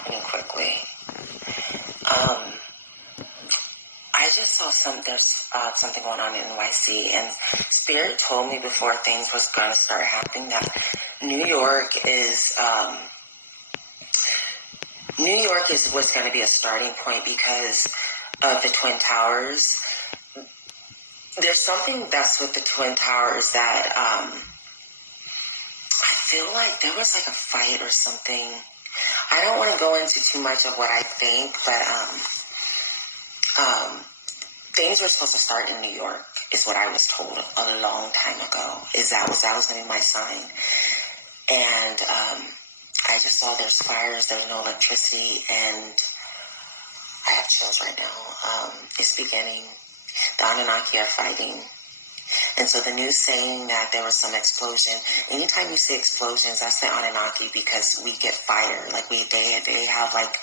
happening quickly. I just saw there's something going on in NYC, and Spirit told me before things was going to start happening that New York was going to be a starting point because of the Twin Towers. There's something that's with the Twin Towers that I feel like there was like a fight or something. I don't want to go into too much of what I think, but things were supposed to start in New York, is what I was told a long time ago. That was going to be my sign. And I just saw there's fires, there's no electricity, and I have chills right now. It's beginning. The Anunnaki are fighting. And so the news saying that there was some explosion. Anytime you see explosions, that's the Anunnaki, because we get fire. Like they have like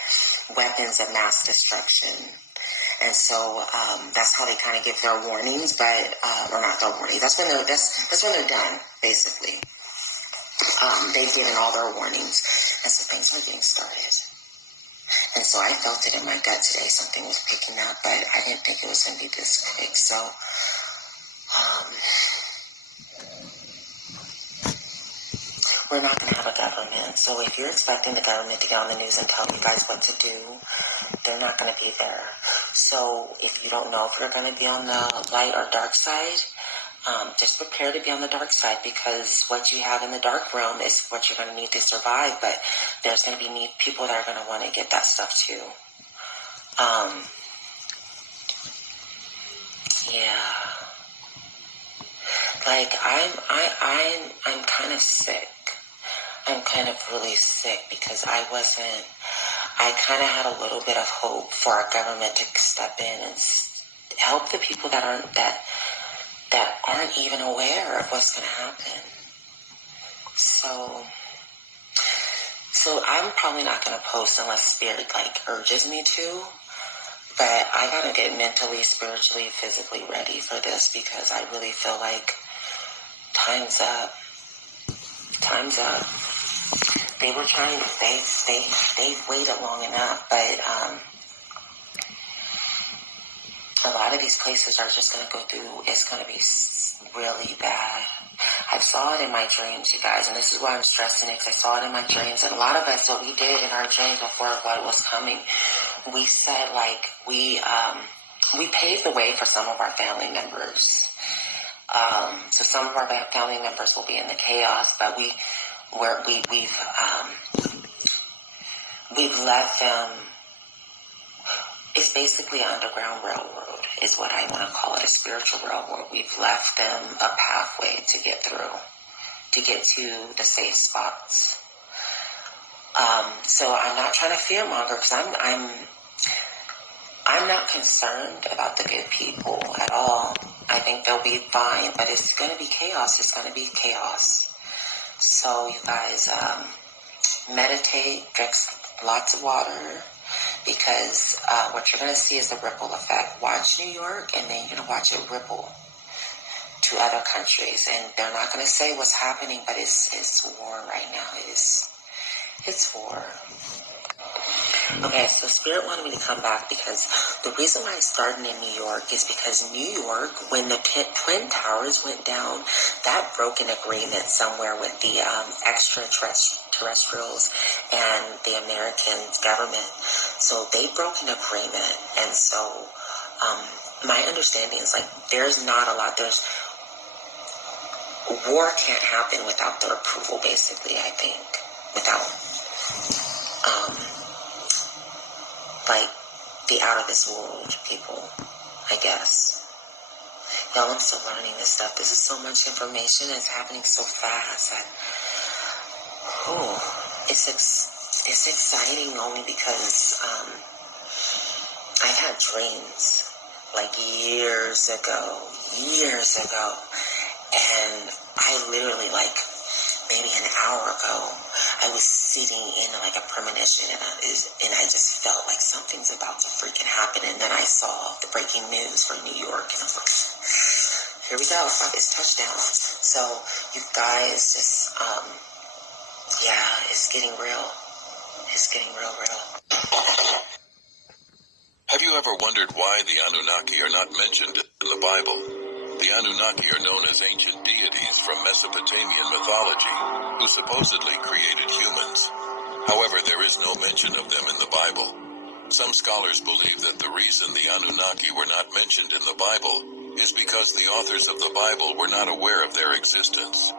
weapons of mass destruction. And so that's how they kind of give their warnings, but or not their warnings. That's when they're done, basically. They've given all their warnings, and so things are getting started. And so I felt it in my gut today. Something was picking up, but I didn't think it was going to be this quick. So we're not going to have a government. So if you're expecting the government to get on the news and tell you guys what to do, they're not going to be there. So if you don't know if you're going to be on the light or dark side, just prepare to be on the dark side, because what you have in the dark realm is what you're going to need to survive. But there's going to be people that are going to want to get that stuff too. Yeah. Like I'm kind of sick. I'm kind of really sick because I kind of had a little bit of hope for our government to step in and help the people that aren't even aware of what's going to happen. So I'm probably not going to post unless Spirit like urges me to. But I got to get mentally, spiritually, physically ready for this, because I really feel like time's up. Time's up. They were trying to, they waited long enough, but a lot of these places are just going to go through, it's going to be really bad. I saw it in my dreams, you guys, and this is why I'm stressing it, because I saw it in my dreams. And a lot of us, what we did in our dreams before what was coming, we said, like, we paved the way for some of our family members. So some of our family members will be in the chaos, but we've left them. It's basically an underground railroad, is what I want to call it, a spiritual railroad. We've left them a pathway to get through, to get to the safe spots. So I'm not trying to fearmonger, because I'm not concerned about the good people at all. I think they'll be fine, but it's going to be chaos. It's going to be chaos. So you guys meditate, drink lots of water, because what you're going to see is the ripple effect. Watch New York, and then you're going to watch it ripple to other countries. And they're not going to say what's happening, but it's war right now. It's war. Okay, so Spirit wanted me to come back, because the reason why I started in New York is because New York, when the Twin Towers went down, that broke an agreement somewhere with the extraterrestrials and the American government. So they broke an agreement, and so my understanding is, like, there's not a lot. War can't happen without their approval, basically, I think. Without like the out of this world people, I guess. Y'all, I'm still learning this stuff. This is so much information. It's happening so fast that, it's exciting only because I've had dreams like years ago, and I literally, like, maybe an hour ago, I was sitting in like a premonition, and I just felt like something's about to freaking happen. And then I saw the breaking news for New York, and I was like, here we go, it's touchdown. So you guys just, it's getting real. It's getting real. Have you ever wondered why the Anunnaki are not mentioned in the Bible? The Anunnaki are known as ancient deities from Mesopotamian mythology, who supposedly created humans. However, there is no mention of them in the Bible. Some scholars believe that the reason the Anunnaki were not mentioned in the Bible is because the authors of the Bible were not aware of their existence.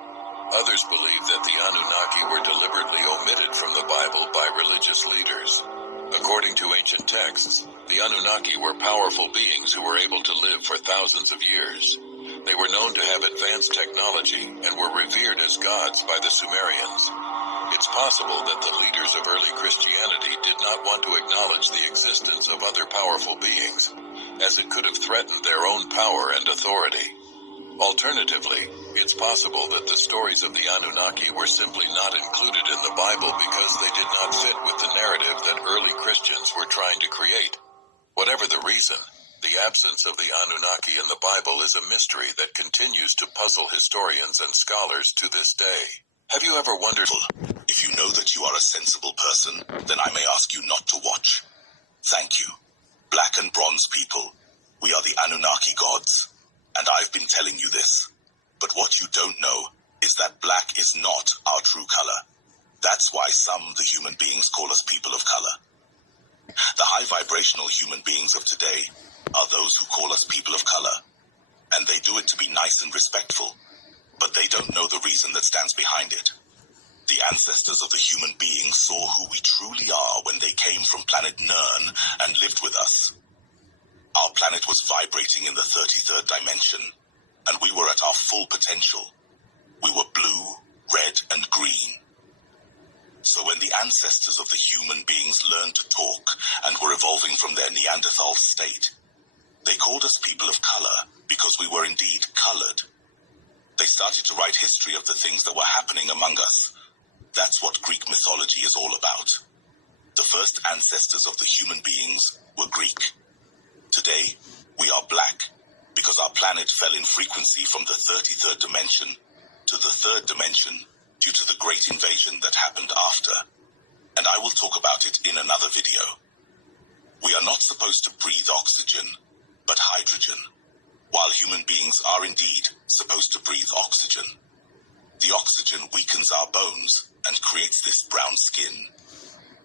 Others believe that the Anunnaki were deliberately omitted from the Bible by religious leaders. According to ancient texts, the Anunnaki were powerful beings who were able to live for thousands of years. They were known to have advanced technology and were revered as gods by the Sumerians. It's possible that the leaders of early Christianity did not want to acknowledge the existence of other powerful beings, as it could have threatened their own power and authority. Alternatively, it's possible that the stories of the Anunnaki were simply not included in the Bible because they did not fit with the narrative that early Christians were trying to create. Whatever the reason, the absence of the Anunnaki in the Bible is a mystery that continues to puzzle historians and scholars to this day. Have you ever wondered? If you know that you are a sensible person, then I may ask you not to watch. Thank you. Black and bronze people, we are the Anunnaki gods. And I've been telling you this. But what you don't know is that black is not our true color. That's why the human beings call us people of color. The high vibrational human beings of today are those who call us people of color. And they do it to be nice and respectful. But they don't know the reason that stands behind it. The ancestors of the human beings saw who we truly are when they came from planet Nern and lived with us. Our planet was vibrating in the 33rd dimension, and we were at our full potential. We were blue, red, and green. So when the ancestors of the human beings learned to talk and were evolving from their Neanderthal state, they called us people of color because we were indeed colored. They started to write history of the things that were happening among us. That's what Greek mythology is all about. The first ancestors of the human beings were Greek. Today, we are black because our planet fell in frequency from the 33rd dimension to the 3rd dimension due to the great invasion that happened after. And I will talk about it in another video. We are not supposed to breathe oxygen, but hydrogen, while human beings are indeed supposed to breathe oxygen. The oxygen weakens our bones and creates this brown skin.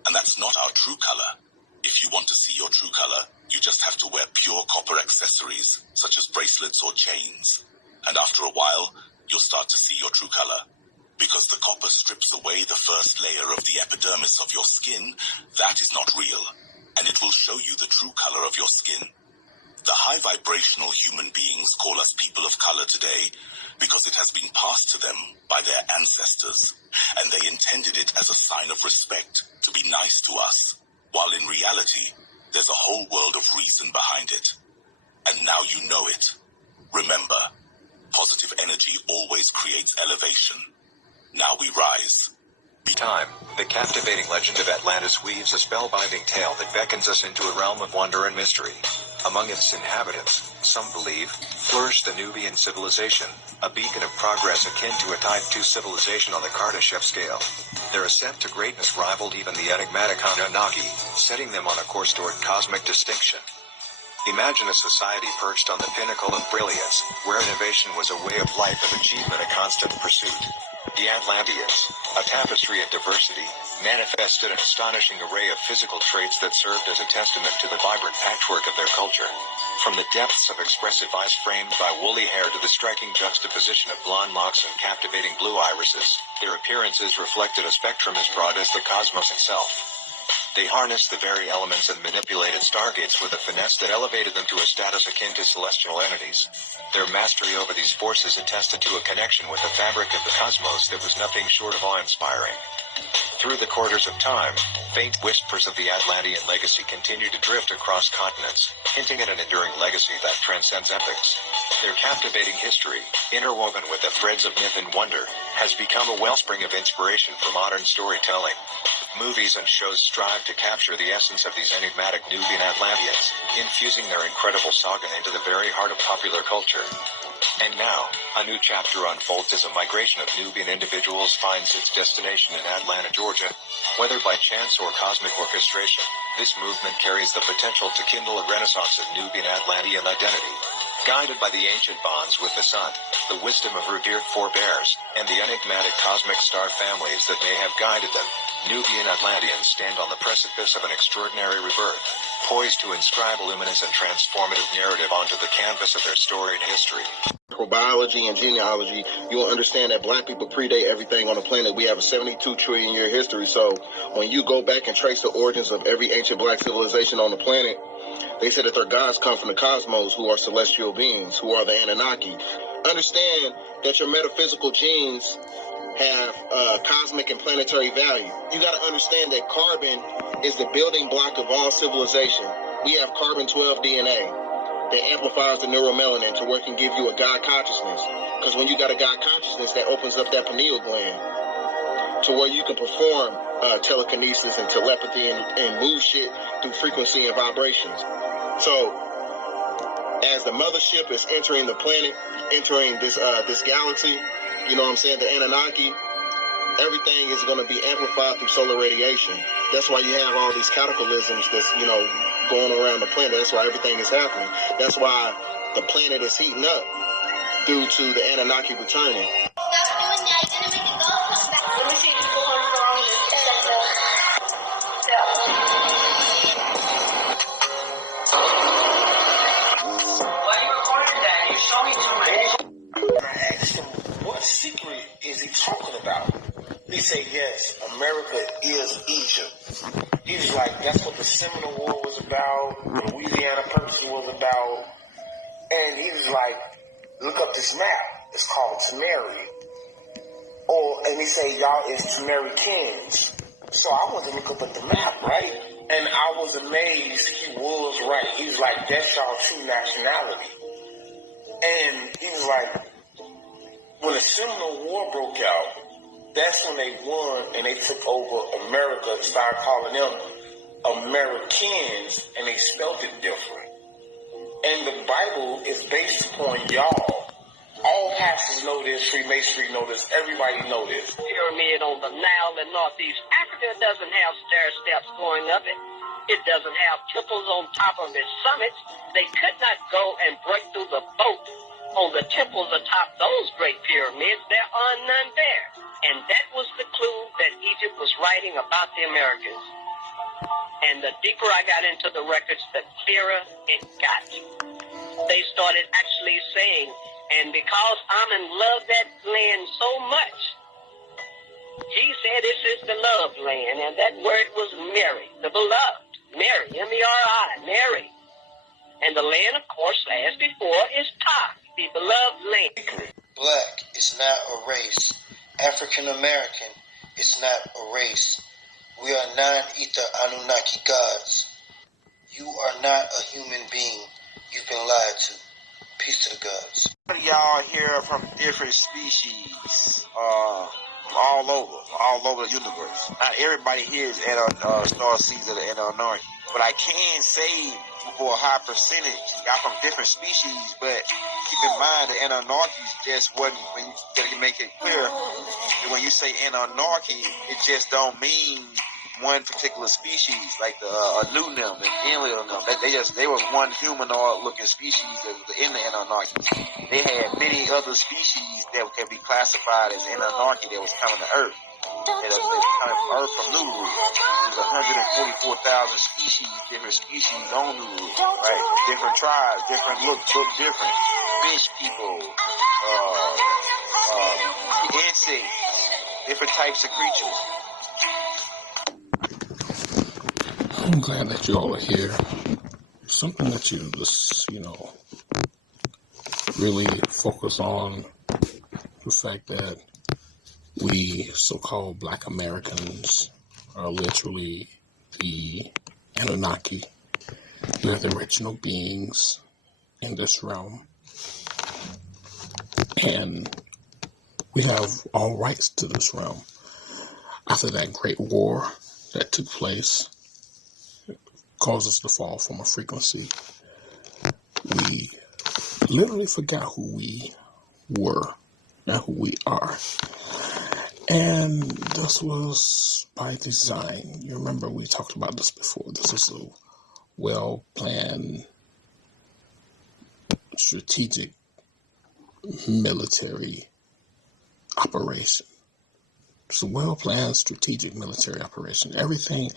And that's not our true color. If you want to see your true color, you just have to wear pure copper accessories, such as bracelets or chains. And after a while, you'll start to see your true color. Because the copper strips away the first layer of the epidermis of your skin, that is not real, and it will show you the true color of your skin. The high vibrational human beings call us people of color today because it has been passed to them by their ancestors, and they intended it as a sign of respect to be nice to us. While in reality, there's a whole world of reason behind it. And now you know it. Remember, positive energy always creates elevation. Now we rise. Time, the captivating legend of Atlantis weaves a spellbinding tale that beckons us into a realm of wonder and mystery. Among its inhabitants, some believe, flourished the Nubian civilization, a beacon of progress akin to a Type 2 civilization on the Kardashev scale. Their ascent to greatness rivaled even the enigmatic Anunnaki, setting them on a course toward cosmic distinction. Imagine a society perched on the pinnacle of brilliance, where innovation was a way of life and achievement a constant pursuit. The Atlanteans, a tapestry of diversity, manifested an astonishing array of physical traits that served as a testament to the vibrant patchwork of their culture. From the depths of expressive eyes framed by woolly hair to the striking juxtaposition of blonde locks and captivating blue irises, their appearances reflected a spectrum as broad as the cosmos itself. They harnessed the very elements and manipulated stargates with a finesse that elevated them to a status akin to celestial entities. Their mastery over these forces attested to a connection with the fabric of the cosmos that was nothing short of awe-inspiring. Through the quarters of time, faint whispers of the Atlantean legacy continue to drift across continents, hinting at an enduring legacy that transcends epochs. Their captivating history, interwoven with the threads of myth and wonder, has become a wellspring of inspiration for modern storytelling. Movies and shows strive attempt to capture the essence of these enigmatic Nubian Atlanteans, infusing their incredible saga into the very heart of popular culture. And now, a new chapter unfolds as a migration of Nubian individuals finds its destination in Atlanta, Georgia. Whether by chance or cosmic orchestration, this movement carries the potential to kindle a renaissance of Nubian Atlantean identity. Guided by the ancient bonds with the sun, the wisdom of revered forebears, and the enigmatic cosmic star families that may have guided them, Nubian Atlanteans stand on the precipice of an extraordinary rebirth, poised to inscribe a luminous and transformative narrative onto the canvas of their storied history. Biology and genealogy, you'll understand that black people predate everything on the planet. We have a 72 trillion year history. So when you go back and trace the origins of every ancient black civilization on the planet, they said that their gods come from the cosmos, who are celestial beings, who are the Anunnaki. Understand that your metaphysical genes have cosmic and planetary value. You got to understand that carbon is the building block of all civilization. We have carbon-12 DNA that amplifies the neuromelanin to where it can give you a God consciousness. Because when you got a God consciousness, that opens up that pineal gland to where you can perform telekinesis and telepathy and move shit through frequency and vibrations. So as the mothership is entering the planet, entering this galaxy, you know what I'm saying, the Anunnaki, everything is going to be amplified through solar radiation. That's why you have all these cataclysms that's, going around the planet. That's why everything is happening. That's why the planet is heating up due to the Anunnaki returning. Let me see if you go on from Why are you recording that? You show me too much. I asked him, what secret is he talking about? He said, yes, America is Egypt. He was like, that's what the Seminole War was about, the Louisiana Purchase was about. And he was like, look up this map. It's called Tamari. And he said, y'all is Tamarikans. So I went to look up at the map, right? And I was amazed he was right. He was like, that's y'all true nationality. And he was like, when the Seminole War broke out, that's when they won and they took over America and started calling them Americans, and they spelled it different. And the Bible is based upon y'all. All pastors know this, Freemasonry know this, everybody know this. Pyramid on the Nile and Northeast Africa doesn't have stair steps going up it. It doesn't have temples on top of its summits. They could not go and break through the boat on the temples atop those great pyramids. There are none there. And that was the clue that Egypt was writing about the Americas. And the deeper I got into the records, the clearer it got. They started actually saying, and because Amun loved that land so much, he said this is the love land, and that word was Mary, the beloved. Mary, M-E-R-I, Mary. And the land, of course, as before, is Ta, the beloved land. Black is not a race. African American is not a race. We are non-ether Anunnaki gods. You are not a human being. You've been lied to. Peace to the gods. Y'all here from different species, from all over the universe. Not everybody here is star seeds of the Anunnaki. But I can say for a high percentage, y'all from different species, but keep in mind the Anunnaki just wasn't, when you make it clear, that when you say Anunnaki, it just don't mean one particular species, like the Anunnaki and Enlil and them. They was one humanoid looking species that was in the Anunnaki. They had many other species that can be classified as Anunnaki that was coming to Earth. That was coming from Earth from Nuru. There's 144,000 species, different species on Nuru, right? Different tribes, different look different. Fish people, insects, different types of creatures. I'm glad that you all are here. Something that you just, really focus on the fact that we so-called Black Americans are literally the Anunnaki. We're the original beings in this realm. And we have all rights to this realm. After that great war that took place cause us to fall from a frequency. We literally forgot who we were and who we are. And this was by design. You remember we talked about this before. This is a well-planned, strategic military operation. It's a well-planned, strategic military operation. Everything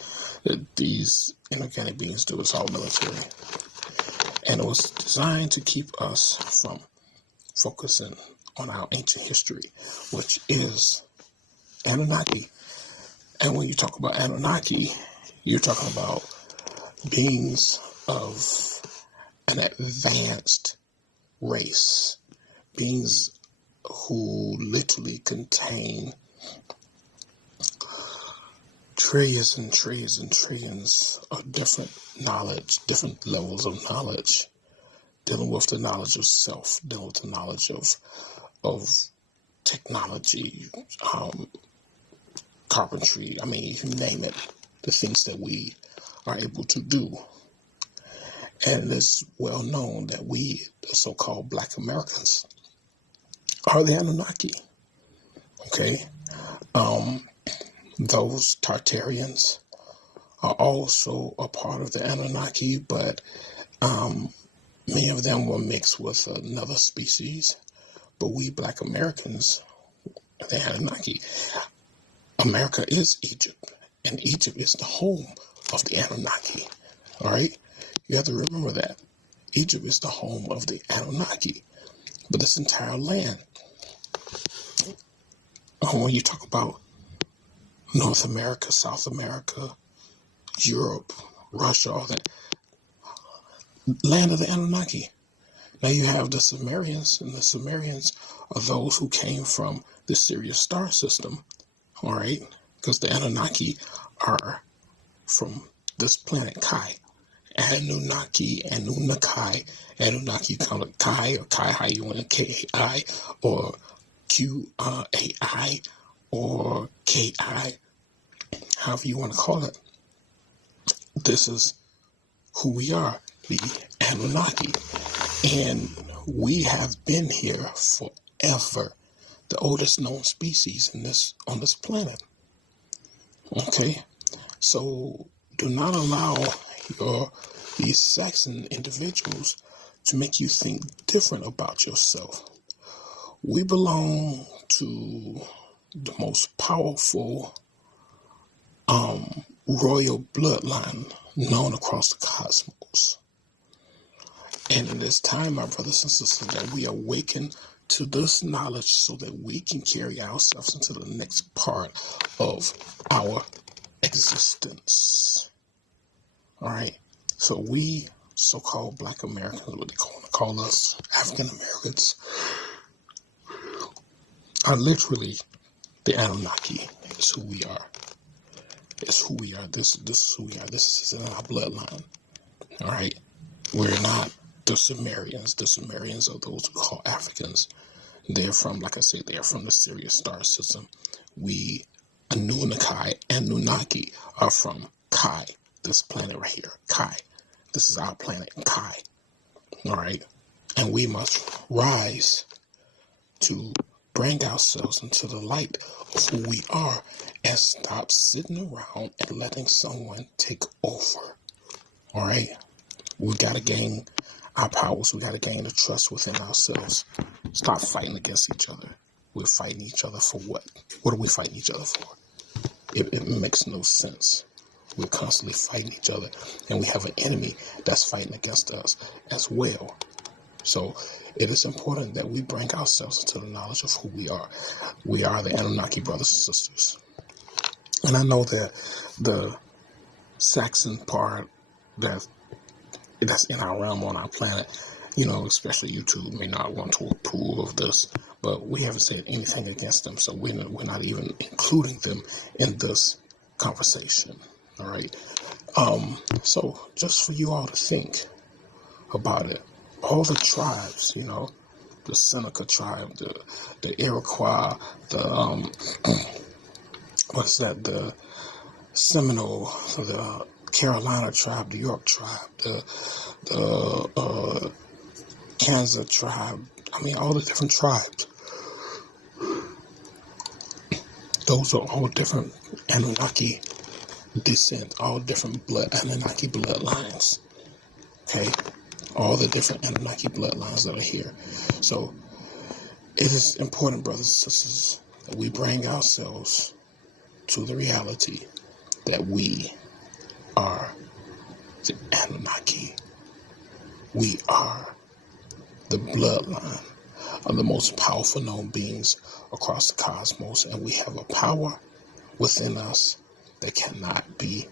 that these inorganic beings do is all military. And it was designed to keep us from focusing on our ancient history, which is Anunnaki. And when you talk about Anunnaki, you're talking about beings of an advanced race, beings who literally contain trillions and trillions and trillions of different knowledge, different levels of knowledge, dealing with the knowledge of self, dealing with the knowledge of technology, carpentry, I mean, you name it, the things that we are able to do. And it's well known that we, the so-called Black Americans, are the Anunnaki. Okay? Those Tartarians are also a part of the Anunnaki, but many of them were mixed with another species. But we Black Americans are the Anunnaki. America is Egypt, and Egypt is the home of the Anunnaki. All right? You have to remember that. Egypt is the home of the Anunnaki. But this entire land, when you talk about North America, South America, Europe, Russia, all that, land of the Anunnaki. Now you have the Sumerians, and the Sumerians are those who came from the Sirius star system, all right? Because the Anunnaki are from this planet Kai. Anunnaki, you call it Kai, or Kai, how you want it, K-A-I, or Q-A-I, or K-I, however you want to call it. This is who we are, the Anunnaki. And we have been here forever, the oldest known species on this planet. Okay? So do not allow these Saxon individuals to make you think different about yourself. We belong to the most powerful royal bloodline known across the cosmos. And in this time, my brothers and sisters, that we awaken to this knowledge so that we can carry ourselves into the next part of our existence. All right? So we, so-called Black Americans, what they call us, African Americans, are literally the Anunnaki. It's who we are. It's who we are. This is who we are. This is in our bloodline. All right? We're not the Sumerians. The Sumerians are those we call Africans. They're from, like I said, they're from the Sirius star system. We, Anunnaki, are from Kai, this planet right here, Kai. This is our planet, Kai. All right? And we must rise to bring ourselves into the light of who we are and stop sitting around and letting someone take over. All right? We got to gain our powers. We got to gain the trust within ourselves. Stop fighting against each other. We're fighting each other for what? What are we fighting each other for? It makes no sense. We're constantly fighting each other, and we have an enemy that's fighting against us as well. So it is important that we bring ourselves into the knowledge of who we are. We are the Anunnaki brothers and sisters. And I know that the Saxon part that's in our realm on our planet, especially YouTube may not want to approve of this, but we haven't said anything against them, so we're not even including them in this conversation. All right. So just for you all to think about it, all the tribes, the Seneca tribe, the Iroquois, the Seminole, the Carolina tribe, the York tribe, the Kansas tribe. I mean, all the different tribes. Those are all different Anunnaki descent, all different Anunnaki bloodlines. Okay? All the different Anunnaki bloodlines that are here. So, it is important, brothers and sisters, that we bring ourselves to the reality that we are the Anunnaki. We are the bloodline of the most powerful known beings across the cosmos, and we have a power within us that cannot be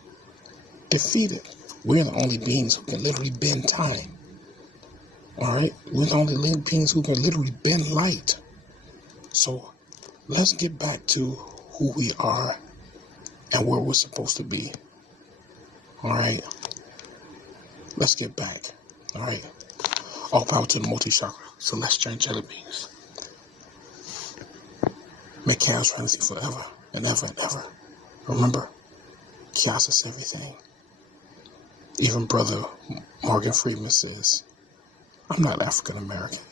defeated. We're the only beings who can literally bend time. Alright? We're the only living beings who can literally bend light. So let's get back to who we are and where we're supposed to be. Alright? Let's get back. Alright? All power to the multi-chakra, celestial angelic beings. May chaos reign forever and ever and ever. Remember, chaos is everything. Even Brother Morgan Freeman says, I'm not African American.